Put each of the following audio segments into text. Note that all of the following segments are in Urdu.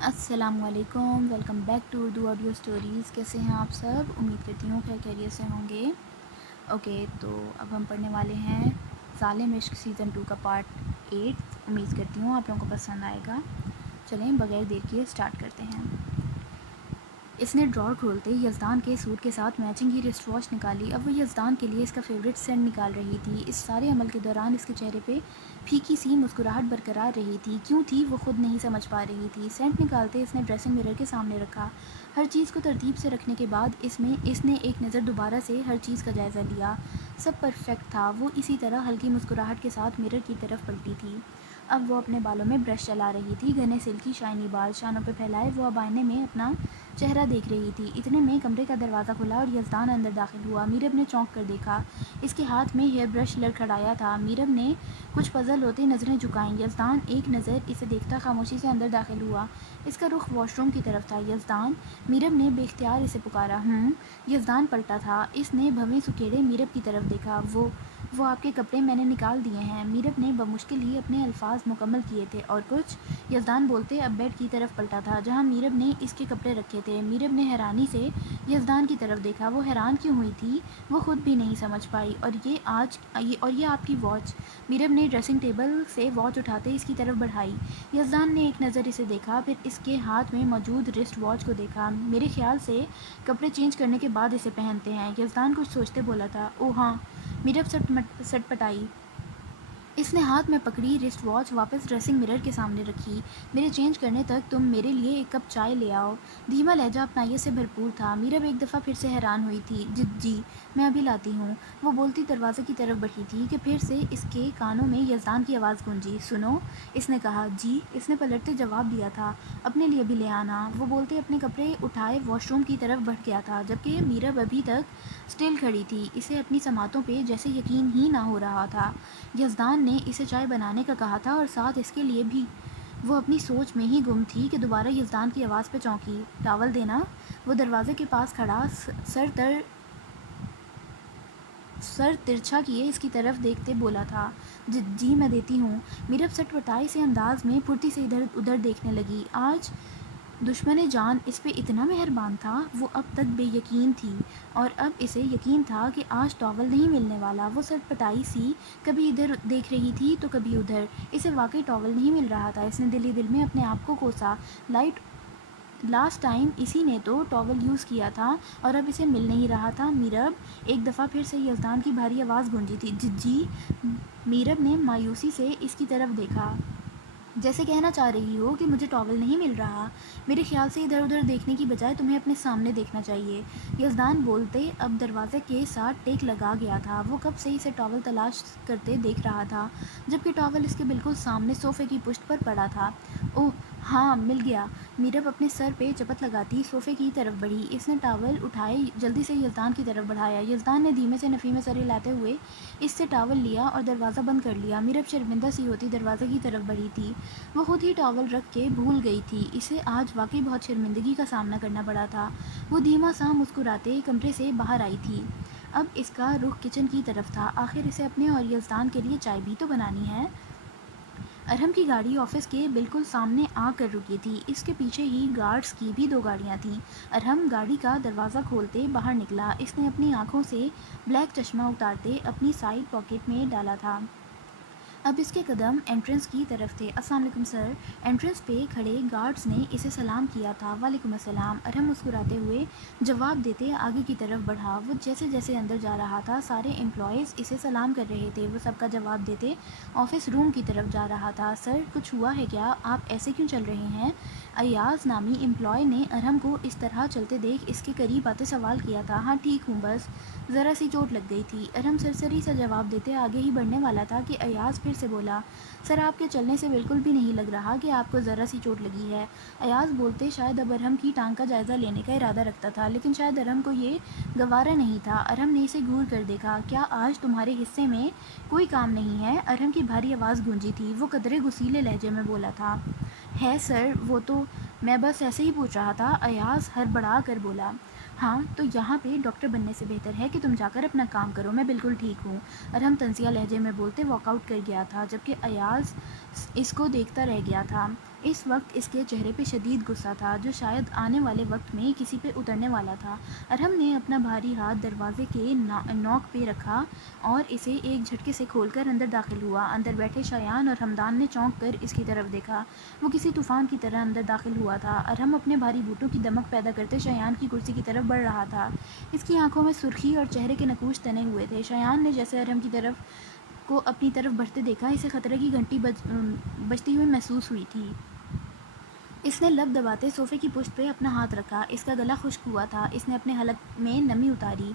السلام علیکم، welcome back to Urdu audio stories. کیسے ہیں آپ سب؟ امید کرتی ہوں خیر خیریت سے ہوں گے۔ اوکے، تو اب ہم پڑھنے والے ہیں ظالم عشق سیزن 2 کا پارٹ 8۔ امید کرتی ہوں آپ لوگوں کو پسند آئے گا۔ چلیں بغیر دیر کیے اسٹارٹ کرتے ہیں۔ اس نے ڈرار کھولتے یزدان کے سوٹ کے ساتھ میچنگ ہی رسٹ واچ نکالی۔ اب وہ یزدان کے لیے اس کا فیوریٹ سینٹ نکال رہی تھی۔ اس سارے عمل کے دوران اس کے چہرے پہ پھیکی سی مسکراہٹ برقرار رہی تھی۔ کیوں تھی وہ خود نہیں سمجھ پا رہی تھی۔ سینٹ نکالتے اس نے ڈریسنگ مرر کے سامنے رکھا۔ ہر چیز کو ترتیب سے رکھنے کے بعد اس نے ایک نظر دوبارہ سے ہر چیز کا جائزہ لیا۔ سب پرفیکٹ تھا۔ وہ اسی طرح ہلکی مسکراہٹ کے ساتھ مرر کی طرف پلٹی تھی۔ اب وہ اپنے بالوں میں برش چلا رہی تھی۔ گھنے سلکی شائنی بال شانوں پہ پھیلائے وہ اب آئینے میں اپنا چہرہ دیکھ رہی تھی۔ اتنے میں کمرے کا دروازہ کھلا اور یزدان اندر داخل ہوا۔ میرب نے چونک کر دیکھا۔ اس کے ہاتھ میں ہیئر برش لڑکھڑایا تھا۔ میرب نے کچھ پزل ہوتے نظریں جھکائیں۔ یزدان ایک نظر اسے دیکھتا خاموشی سے اندر داخل ہوا۔ اس کا رخ واش روم کی طرف تھا۔ یزدان، میرب نے بے اختیار اسے پکارا۔ یزدان پلٹا تھا۔ اس نے بھویں سکیڑے میرب کی طرف دیکھا۔ وہ آپ کے کپڑے میں نے نکال دیے ہیں۔ میرب نے بمشکل ہی اپنے الفاظ مکمل کیے تھے۔ اور کچھ؟ یزدان بولتے اب بیڈ کی طرف پلٹا تھا جہاں میرب نے اس کے کپڑے رکھے تھے۔ میرب نے حیرانی سے یزدان کی طرف دیکھا۔ وہ حیران کیوں ہوئی تھی وہ خود بھی نہیں سمجھ پائی۔ اور یہ آپ کی واچ؟ میرب نے ڈریسنگ ٹیبل سے واچ اٹھاتے اس کی طرف بڑھائی۔ یزدان نے ایک نظر اسے دیکھا، پھر اس کے ہاتھ میں موجود رسٹ واچ کو دیکھا۔ میرے خیال سے کپڑے چینج کرنے کے بعد اسے پہنتے ہیں، یزدان کچھ سوچتے بولا تھا۔ اوہ ہاں، میرب سٹ پٹائی۔ اس نے ہاتھ میں پکڑی رسٹ واچ واپس ڈریسنگ مرر کے سامنے رکھی۔ میرے چینج کرنے تک تم میرے لیے ایک کپ چائے لے آؤ۔ دھیما لہجہ اپنائیت سے بھرپور تھا۔ میرب ایک دفعہ پھر سے حیران ہوئی تھی۔ جی میں ابھی لاتی ہوں، وہ بولتی دروازے کی طرف بڑھی تھی کہ پھر سے اس کے کانوں میں یزدان کی آواز گونجی۔ سنو، اس نے کہا۔ جی، اس نے پلٹتے جواب دیا تھا۔ اپنے لیے بھی لے آنا۔ وہ بولتے اپنے کپڑے اٹھائے واش روم کی طرف بڑھ گیا تھا، جبکہ میرب ابھی تک اسٹل کھڑی تھی۔ اسے اپنی سماعتوں پہ جیسے یقین ہی نہ ہو رہا تھا۔ یزدان نے اسے چائے بنانے کا کہا تھا اور ساتھ اس کے لیے بھی۔ وہ اپنی سوچ میں ہی گم تھی کہ دوبارہ یزدان کی آواز پہ چونکی۔ ٹاول دینا؟ وہ دروازے کے پاس کھڑا سر ترچھا کیے اس کی طرف دیکھتے بولا تھا۔ جی میں دیتی ہوں۔ میرب سٹ پٹائی سے انداز میں پھرتی سے ادھر ادھر دیکھنے لگی۔ آج دشمن جان اس پہ اتنا مہربان تھا۔ وہ اب تک بے یقین تھی اور اب اسے یقین تھا کہ آج ٹاول نہیں ملنے والا۔ وہ سٹ پٹائی سی کبھی ادھر دیکھ رہی تھی تو کبھی ادھر۔ اسے واقعی ٹاول نہیں مل رہا تھا۔ اس نے دل ہی دل میں اپنے آپ کو کوسا۔ لاسٹ ٹائم اسی نے تو ٹاول یوز کیا تھا اور اب اسے مل نہیں رہا تھا۔ میرب، ایک دفعہ پھر سے یزدان کی بھاری آواز گونجی تھی۔ جی؟ میرب نے مایوسی سے اس کی طرف دیکھا، جیسے کہنا چاہ رہی ہو کہ مجھے ٹاول نہیں مل رہا۔ میرے خیال سے ادھر ادھر دیکھنے کی بجائے تمہیں اپنے سامنے دیکھنا چاہیے۔ یزدان بولتے اب دروازے کے ساتھ ٹیک لگا گیا تھا۔ وہ کب سے اسے ٹاول تلاش کرتے دیکھ رہا تھا، جبکہ ٹاول اس کے بالکل سامنے صوفے کی پشت پر پڑا تھا۔ اوہ ہاں، مل گیا۔ میرب اپنے سر پہ چپت لگاتی صوفے کی طرف بڑھی۔ اس نے ٹاول اٹھائے جلدی سے یزدان کی طرف بڑھایا۔ یزدان نے دھیمے سے نفی میں سر ہلاتے ہوئے اس سے ٹاول لیا اور دروازہ بند کر لیا۔ میرب شرمندہ سی ہوتی دروازے کی طرف بڑھی تھی۔ وہ خود ہی ٹاول رکھ کے بھول گئی تھی۔ اسے آج واقعی بہت شرمندگی کا سامنا کرنا پڑا تھا۔ وہ دھیما سا مسکراتے کمرے سے باہر آئی تھی۔ اب اس کا رخ کچن کی طرف تھا۔ آخر اسے اپنے اور یزدان کے لیے چائے بھی تو بنانی ہے۔ ارحم کی گاڑی آفس کے بالکل سامنے آ کر رکی تھی۔ اس کے پیچھے ہی گارڈز کی بھی 2 گاڑیاں تھیں۔ ارحم گاڑی کا دروازہ کھولتے باہر نکلا۔ اس نے اپنی آنکھوں سے بلیک چشمہ اتارتے اپنی سائیڈ پاکٹ میں ڈالا تھا۔ اب اس کے قدم انٹرنس کی طرف تھے۔ السلام علیکم سر۔ انٹرنس پہ کھڑے گارڈز نے اسے سلام کیا تھا۔ وعلیکم السلام۔ ارحم مسکراتے ہوئے جواب دیتے آگے کی طرف بڑھا۔ وہ جیسے جیسے اندر جا رہا تھا سارے امپلائیز اسے سلام کر رہے تھے۔ وہ سب کا جواب دیتے آفس روم کی طرف جا رہا تھا۔ سر، کچھ ہوا ہے کیا؟ آپ ایسے کیوں چل رہے ہیں؟ ایاز نامی امپلائی نے ارحم کو اس طرح چلتے دیکھ اس کے قریب آتے سوال کیا تھا۔ ہاں ٹھیک ہوں، بس ذرا سی چوٹ لگ گئی تھی۔ ارحم سرسری سا جواب دیتے آگے ہی بڑھنے والا تھا کہ ایاز پھر سے بولا، سر آپ کے چلنے سے بالکل بھی نہیں لگ رہا کہ آپ کو ذرا سی چوٹ لگی ہے۔ ایاز بولتے شاید اب ارحم کی ٹانگ کا جائزہ لینے کا ارادہ رکھتا تھا، لیکن شاید ارحم کو یہ گوارا نہیں تھا۔ ارحم نے اسے گھور کر دیکھا۔ کیا آج تمہارے حصے میں کوئی کام نہیں ہے؟ ارحم کی بھاری آواز گونجی تھی۔ وہ قدرے غصیلے لہجے میں بولا تھا، ہے سر، وہ تو میں بس ایسے ہی پوچھ رہا تھا۔ ایاز ہڑبڑا کر بولا، ہاں تو یہاں پہ ڈاکٹر بننے سے بہتر ہے کہ تم جا کر اپنا کام کرو، میں بالکل ٹھیک ہوں۔ ارحم تنزیہ لہجے میں بولتے واک آؤٹ کر گیا تھا، جبکہ ایاز اس کو دیکھتا رہ گیا تھا۔ اس وقت اس کے چہرے پہ شدید غصہ تھا جو شاید آنے والے وقت میں کسی پہ اترنے والا تھا۔ ارہم نے اپنا بھاری ہاتھ دروازے کے نوک پہ رکھا اور اسے ایک جھٹکے سے کھول کر اندر داخل ہوا۔ اندر بیٹھے شایان اور ہمدان نے چونک کر اس کی طرف دیکھا۔ وہ کسی طوفان کی طرح اندر داخل ہوا تھا۔ ارہم اپنے بھاری بوٹوں کی دمک پیدا کرتے شایان کی کرسی کی طرف بڑھ رہا تھا۔ اس کی آنکھوں میں سرخی اور چہرے کے نقوش تنے ہوئے تھے۔ شایان نے جیسے ارہم کی طرف کو اپنی طرف بڑھتے دیکھا، اسے خطرے کی گھنٹی بجتی ہوئی محسوس ہوئی تھی۔ اس نے لب دباتے صوفے کی پشت پہ اپنا ہاتھ رکھا۔ اس کا گلا خشک ہوا تھا۔ اس نے اپنے حلق میں نمی اتاری۔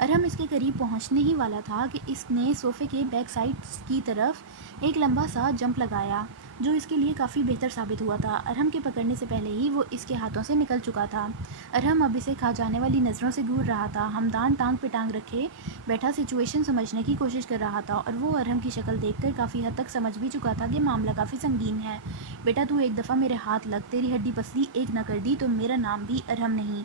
ارہم اس کے قریب پہنچنے ہی والا تھا کہ اس نے صوفے کے بیک سائڈ کی طرف ایک لمبا سا جمپ لگایا جو اس کے لیے کافی بہتر ثابت ہوا تھا۔ ارہم کے پکڑنے سے پہلے ہی وہ اس کے ہاتھوں سے نکل چکا تھا۔ ارہم اب اسے کھا جانے والی نظروں سے گھور رہا تھا۔ ہمدان ٹانگ پہ ٹانگ رکھے بیٹھا سچویشن سمجھنے کی کوشش کر رہا تھا اور وہ ارہم کی شکل دیکھ کر کافی حد تک سمجھ بھی چکا تھا کہ معاملہ کافی سنگین ہے۔ بیٹا تو ایک دفعہ میرے ہاتھ لگ، تیری ہڈی پسلی ایک نہ کر دی تو میرا نام بھی ارہم نہیں۔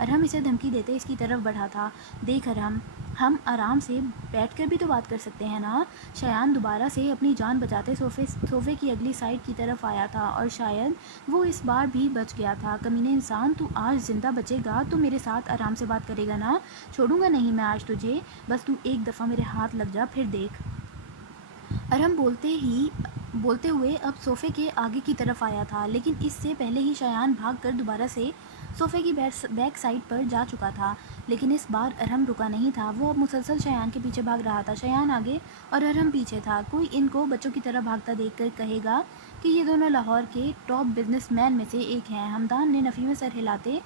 ارہم اسے دھمکی دیتے اس کی طرف بڑھا تھا۔ دیکھ ارہم، ہم آرام سے بیٹھ کر بھی تو بات کر سکتے ہیں نا۔ شایان دوبارہ سے اپنی جان بچاتے صوفے کی اگلی سائڈ کی طرف آیا تھا اور شاید وہ اس بار بھی بچ گیا تھا۔ کمینے انسان، تو آج زندہ بچے گا تو میرے ساتھ آرام سے بات کرے گا نا؟ چھوڑوں گا نہیں میں آج تجھے، بس تو ایک دفعہ میرے ہاتھ لگ جا پھر دیکھ۔ ارہم بولتے ہوئے اب صوفے کے آگے کی طرف آیا تھا، لیکن اس سے پہلے ہی شایان بھاگ کر دوبارہ سے صوفے کی بیک سائڈ پر جا چکا تھا۔ لیکن اس بار ارہم رکا نہیں تھا۔ وہ اب مسلسل شایان کے پیچھے بھاگ رہا تھا۔ شایان آگے اور ارہم پیچھے تھا۔ کوئی ان کو بچوں کی طرح بھاگتا دیکھ کر کہے گا کہ یہ دونوں لاہور کے ٹاپ بزنس مین میں سے ایک ہیں۔ ہمدان نے نفی میں سر ہلاتے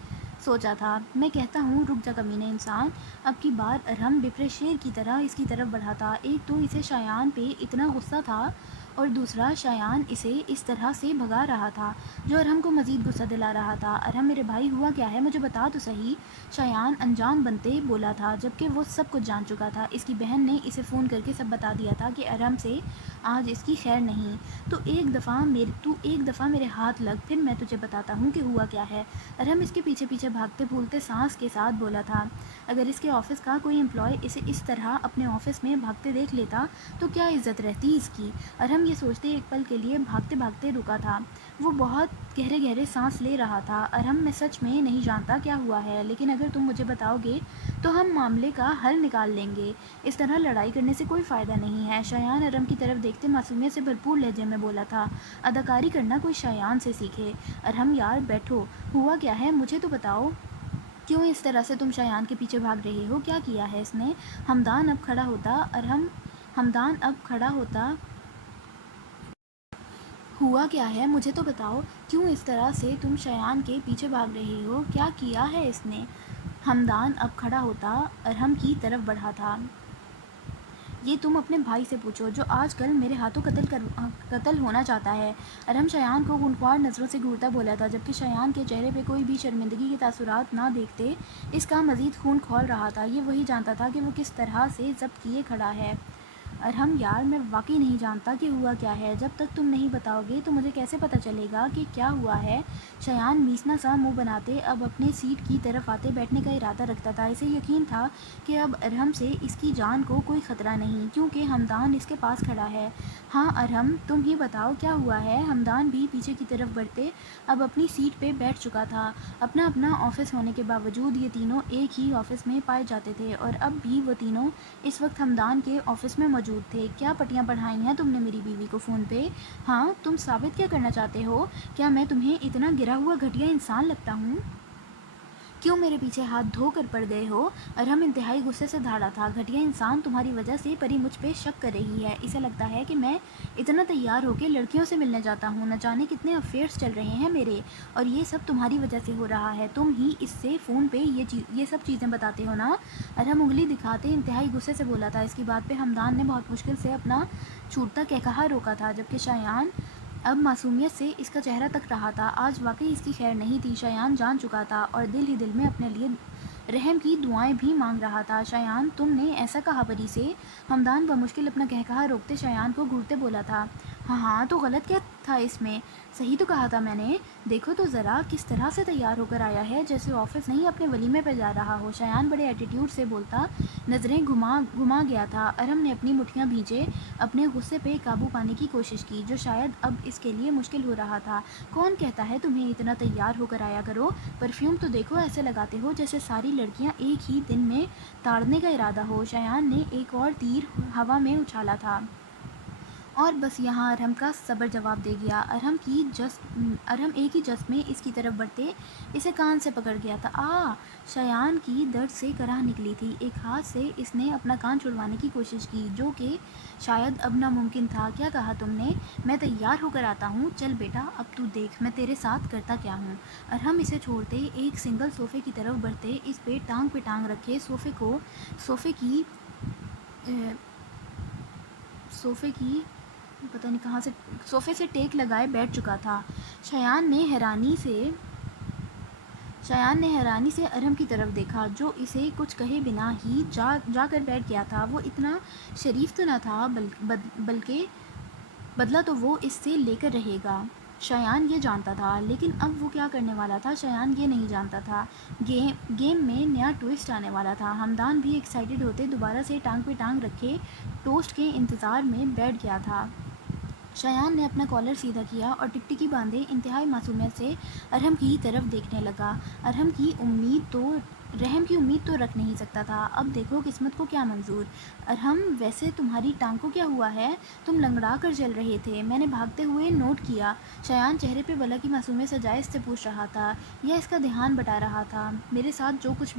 سوچا تھا۔ میں کہتا ہوں رک جا کمینے انسان۔ اب کی بار ارہم بپرے شیر کی طرح اس کی طرف بڑھا تھا۔ ایک تو اسے شایان پہ اتنا غصہ تھا اور دوسرا شایان اسے اس طرح سے بھگا رہا تھا جو ارہم کو مزید غصہ دلا رہا تھا۔ ارہم میرے بھائی ہوا کیا ہے مجھے بتا تو صحیح، شایان انجان بنتے بولا تھا جبکہ وہ سب کچھ جان چکا تھا۔ اس کی بہن نے اسے فون کر کے سب بتا دیا تھا کہ ارہم سے آج اس کی خیر نہیں۔ تو ایک دفعہ میرے ہاتھ لگ پھر میں تجھے بتاتا ہوں کہ ہوا کیا ہے۔ ارہم اس کے پیچھے پیچھے بھاگتے پھولتے سانس کے ساتھ بولا تھا۔ اگر اس کے آفس کا کوئی امپلائی اسے اس طرح اپنے آفس میں بھاگتے دیکھ لیتا تو کیا عزت رہتی اس کی۔ ارہم یہ سوچتے ایک پل کے لیے بھاگتے بھاگتے رکا تھا۔ وہ بہت گہرے گہرے سانس لے رہا تھا۔ ارہم، میں سچ میں نہیں جانتا کیا ہوا ہے، لیکن اگر تم مجھے بتاؤ گے تو ہم معاملے کا حل نکال لیں گے۔ اس طرح لڑائی کرنے سے کوئی فائدہ نہیں ہے۔ شایان ارہم کی طرف دیکھتے معصومیت سے بھرپور لہجے میں بولا تھا۔ اداکاری کرنا کوئی شایان سے سیکھے۔ ارہم یار بیٹھو، ہوا کیا ہے مجھے تو بتاؤ۔ کیوں اس طرح سے تم شایان کے پیچھے بھاگ رہے ہو؟ کیا کیا ہے اس نے؟ ہمدان اب کھڑا ہوتا ہوا کیا ہے مجھے تو بتاؤ، کیوں اس طرح سے تم شایان کے پیچھے بھاگ رہے ہو؟ کیا کیا ہے اس نے؟ ہمدان اب کھڑا ہوتا ارہم کی طرف بڑھا تھا۔ یہ تم اپنے بھائی سے پوچھو جو آج کل میرے ہاتھوں قتل ہونا چاہتا ہے۔ ارہم شایان کو خونخوار نظروں سے گھورتا بولا تھا جبکہ شایان کے چہرے پہ کوئی بھی شرمندگی کے تاثرات نہ دیکھتے اس کا مزید خون کھول رہا تھا۔ یہ وہی جانتا تھا کہ وہ کس طرح سے ضبط کیے کھڑا ہے۔ ارہم یار میں واقعی نہیں جانتا کہ ہوا کیا ہے۔ جب تک تم نہیں بتاؤ گے تو مجھے کیسے پتہ چلے گا کہ کیا ہوا ہے؟ شایان میسنا سا منہ بناتے اب اپنے سیٹ کی طرف آتے بیٹھنے کا ارادہ رکھتا تھا۔ اسے یقین تھا کہ اب ارہم سے اس کی جان کو کوئی خطرہ نہیں کیونکہ ہمدان اس کے پاس کھڑا ہے۔ ہاں ارہم تم ہی بتاؤ کیا ہوا ہے؟ ہمدان بھی پیچھے کی طرف بڑھتے اب اپنی سیٹ پہ بیٹھ چکا تھا۔ اپنا اپنا آفس ہونے کے باوجود یہ تینوں ایک ہی آفس میں پائے جاتے تھے اور اب بھی وہ تینوں اس وقت ہمدان کے آفس میں موجود تھے۔ کیا پٹیاں پڑھائی ہیں تم نے میری بیوی کو فون پہ؟ ہاں تم ثابت کیا کرنا چاہتے ہو؟ کیا میں تمہیں اتنا گرا ہوا گھٹیا انسان لگتا ہوں؟ کیوں میرے پیچھے ہاتھ دھو کر پڑ گئے ہو؟ ارہم انتہائی غصے سے دھاڑا تھا۔ گھٹیا انسان، تمہاری وجہ سے پری مجھ پہ شک کر رہی ہے۔ اسے لگتا ہے کہ میں اتنا تیار ہو کے لڑکیوں سے ملنے جاتا ہوں، نہ جانے کتنے افیئرس چل رہے ہیں میرے، اور یہ سب تمہاری وجہ سے ہو رہا ہے۔ تم ہی اس سے فون پہ یہ سب چیزیں بتاتے ہو نا؟ ارہم انگلی دکھاتے انتہائی غصے سے بولا تھا۔ اس کی بات پہ ہمدان نے بہت مشکل سے اپنا چھوٹتا قہقہا روکا تھا جبکہ شایان اب معصومیت سے اس کا چہرہ تک رہا تھا۔ آج واقعی اس کی خیر نہیں تھی۔ شایان جان چکا تھا اور دل ہی دل میں اپنے لیے رحم کی دعائیں بھی مانگ رہا تھا۔ شایان تم نے ایسا کہا پری سے؟ ہمدان بمشکل اپنا قہقہا روکتے شایان کو گھورتے بولا تھا۔ ہاں ہاں، تو غلط کیا تھا اس میں؟ صحیح تو کہا تھا میں نے۔ دیکھو تو ذرا کس طرح سے تیار ہو کر آیا ہے، جیسے آفس نہیں اپنے ولیمے پہ جا رہا ہو۔ شایان بڑے ایٹیٹیوڈ سے بولتا نظریں گھما گیا تھا۔ ارہم نے اپنی مٹھیاں بھیجے اپنے غصے پہ قابو پانے کی کوشش کی، جو شاید اب اس کے لیے مشکل ہو رہا تھا۔ کون کہتا ہے تمہیں اتنا تیار ہو کر آیا کرو؟ پرفیوم تو دیکھو، ایسے لگاتے ہو جیسے ساری لڑکیاں ایک ہی دن میں تاڑنے کا ارادہ ہو۔ شایان نے ایک اور تیر ہوا میں اچھالا تھا، اور بس یہاں ارہم کا صبر جواب دے گیا۔ ارہم ایک ہی جسٹ میں اس کی طرف بڑھتے اسے کان سے پکڑ گیا تھا۔ شایان کی درد سے کرہ نکلی تھی۔ ایک ہاتھ سے اس نے اپنا کان چھڑوانے کی کوشش کی، جو کہ شاید اب ناممکن تھا۔ کیا کہا تم نے؟ میں تیار ہو کر آتا ہوں، چل بیٹا اب تو دیکھ میں تیرے ساتھ کرتا کیا ہوں۔ ارہم اسے چھوڑتے ایک سنگل صوفے کی طرف بڑھتے، اس پہ ٹانگ رکھے صوفے کی پتہ نہیں کہاں سے صوفے سے ٹیک لگائے بیٹھ چکا تھا۔ شایان نے حیرانی سے ارہم کی طرف دیکھا، جو اسے کچھ کہے بنا ہی جا کر بیٹھ گیا تھا۔ وہ اتنا شریف تو نہ تھا، بلکہ بدلہ تو وہ اس سے لے کر رہے گا۔ شایان یہ جانتا تھا، لیکن اب وہ کیا کرنے والا تھا شایان یہ نہیں جانتا تھا۔ گیم میں نیا ٹوئسٹ آنے والا تھا۔ ہمدان بھی ایکسائٹڈ ہوتے دوبارہ سے ٹانگ پہ ٹانگ رکھے ٹوسٹ کے انتظار میں بیٹھ گیا تھا۔ شایان نے اپنا کالر سیدھا کیا اور ٹکٹکی باندھے انتہائی معصومیت سے ارہم کی طرف دیکھنے لگا۔ رحم کی امید تو رکھ نہیں سکتا تھا۔ اب دیکھو قسمت کو کیا منظور۔ ارہم ویسے تمہاری ٹانگ کو کیا ہوا ہے؟ تم لنگڑا کر چل رہے تھے، میں نے بھاگتے ہوئے نوٹ کیا۔ شایان چہرے پہ بلا کی معصومیت سجائے اس سے پوچھ رہا تھا، یا اس کا دھیان بٹا رہا تھا۔ میرے ساتھ جو کچھ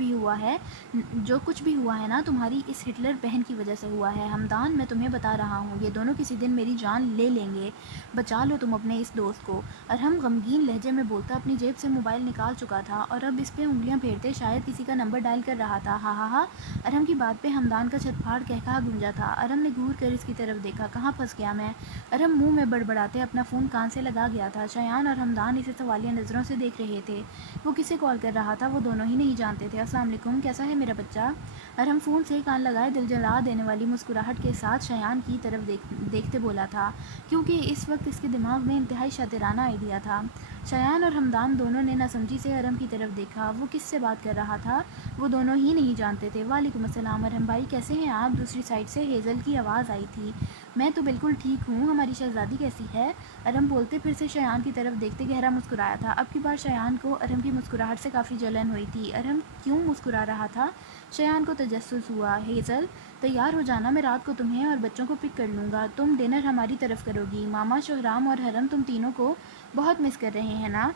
بھی ہوا ہے نا، تمہاری اس ہٹلر بہن کی وجہ سے ہوا ہے۔ ہمدان میں تمہیں بتا رہا ہوں، یہ دونوں کسی دن میری جان لے لیں گے۔ بچا لو تم اپنے اس دوست کو۔ ارہم غمگین لہجے میں بولتا اپنی جیب سے موبائل نکال چکا تھا اور اب اس پہ انگلیاں پھیرتے شاید کسی کا نمبر ڈائل کر رہا تھا۔ ہا ہا ہا۔ ارہم کی بات پہ ہمدان کا چھت پھاڑ قہقہہ گونجا تھا۔ ارہم نے گھور کر اس کی طرف دیکھا، کہاں پھنس گیا میں؟ ارہم منہ میں بڑبڑاتے اپنا فون کان سے لگا گیا تھا۔ شایان اور ہمدان اسے سوالیہ نظروں سے دیکھ رہے تھے۔ وہ کسے کال کر رہا تھا وہ دونوں ہی نہیں جانتے تھے۔ السلام علیکم، کیسا ہے میرا بچہ؟ ارہم فون سے کان لگائے دل جلا دینے والی مسکراہٹ کے ساتھ شایان کی طرف دیکھتے بولا تھا، کیونکہ اس وقت اس کے دماغ میں انتہائی شاطرانہ آئیڈیا تھا۔ شایان اور ہمدان دونوں نے ناسمجھی سے ارہم کی طرف دیکھا۔ وہ کس سے بات کر رہا تھا وہ دونوں ہی نہیں جانتے تھے۔ وعلیکم السلام ارہم بھائی، کیسے ہیں آپ؟ دوسری سائڈ سے ہیزل کی آواز آئی تھی۔ میں تو بالکل ٹھیک ہوں، ہماری شہزادی کیسی ہے؟ ارہم بولتے پھر سے شایان کی طرف دیکھتے گہرا مسکرایا تھا۔ اب کی بار شایان کو ارہم کی مسکراہٹ سے کافی جلن ہوئی تھی۔ ارہم کیوں مسکرا رہا تھا؟ شایان کو تجسس ہوا۔ ہیزل تیار ہو جانا، میں رات کو تمہیں اور بچوں کو پک کر لوں گا، تم ڈنر ہماری طرف کرو گی۔ ماما، شوہرام اور حرم تم تینوں کو بہت مس کر رہے ہیں نا،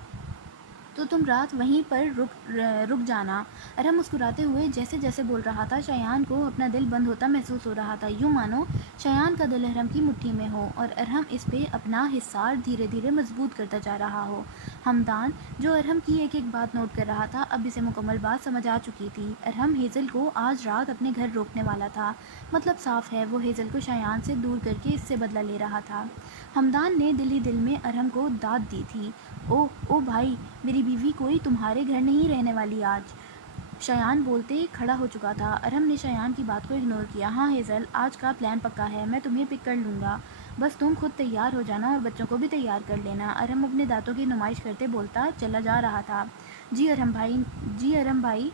تو تم رات وہیں پر رک جانا۔ ارہم مسکراتے ہوئے جیسے جیسے بول رہا تھا شایان کو اپنا دل بند ہوتا محسوس ہو رہا تھا، یوں مانو شایان کا دل ارہم کی مٹھی میں ہو اور ارہم اس پہ اپنا حصار دھیرے دھیرے مضبوط کرتا جا رہا ہو۔ ہمدان جو ارہم کی ایک ایک بات نوٹ کر رہا تھا، اب اسے مکمل بات سمجھ آ چکی تھی۔ ارہم ہیزل کو آج رات اپنے گھر روکنے والا تھا، مطلب صاف ہے، وہ ہیزل کو شایان سے دور کر کے اس سے بدلہ لے رہا تھا۔ ہمدان نے دل ہی دل میں ارہم کو داد دی تھی، او بھائی، میری بیوی کوئی تمہارے گھر نہیں رہنے والی آج۔ شایان بولتے کھڑا ہو چکا تھا۔ ارہم نے شایان کی بات کو اگنور کیا۔ ہاں ہیزل، آج کا پلان پکا ہے، میں تمہیں پک کر لوں گا، بس تم خود تیار ہو جانا اور بچوں کو بھی تیار کر لینا۔ ارہم اپنے دانتوں کی نمائش کرتے بولتا چلا جا رہا تھا، جی ارہم بھائی،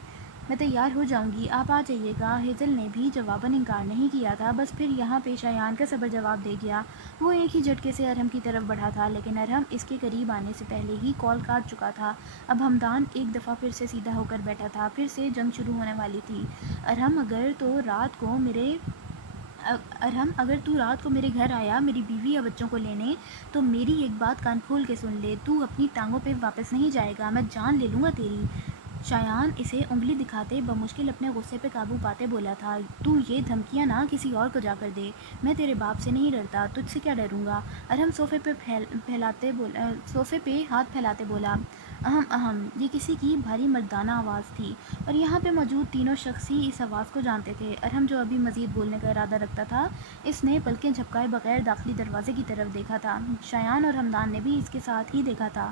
میں تیار ہو جاؤں گی، آپ آ جائیے گا۔ ہیزل نے بھی جواباً انکار نہیں کیا تھا، بس پھر یہاں پہ شایان کا صبر جواب دے گیا۔ وہ ایک ہی جھٹکے سے ارہم کی طرف بڑھا تھا، لیکن ارہم اس کے قریب آنے سے پہلے ہی کال کاٹ چکا تھا۔ اب ہمدان ایک دفعہ پھر سے سیدھا ہو کر بیٹھا تھا، پھر سے جنگ شروع ہونے والی تھی۔ ارہم اگر تو رات کو میرے گھر آیا میری بیوی یا بچوں کو لینے، تو میری ایک بات کان کھول کے سن لے، تو اپنی ٹانگوں پہ واپس نہیں جائے گا، میں جان لے لوں گا تیری۔ شایان اسے انگلی دکھاتے بمشکل اپنے غصے پہ قابو پاتے بولا تھا، تو یہ دھمکیاں نہ کسی اور کو جا کر دے، میں تیرے باپ سے نہیں ڈرتا، تجھ سے کیا ڈروں گا۔ ارہم صوفے پہ ہاتھ پھیلاتے بولا، اہم، یہ کسی کی بھاری مردانہ آواز تھی، اور یہاں پہ موجود تینوں شخص ہی اس آواز کو جانتے تھے۔ ارہم جو ابھی مزید بولنے کا ارادہ رکھتا تھا، اس نے پلکیں جھپکائے بغیر داخلی دروازے کی طرف دیکھا تھا۔ شایان اور ہمدان نے بھی اس کے ساتھ ہی دیکھا تھا۔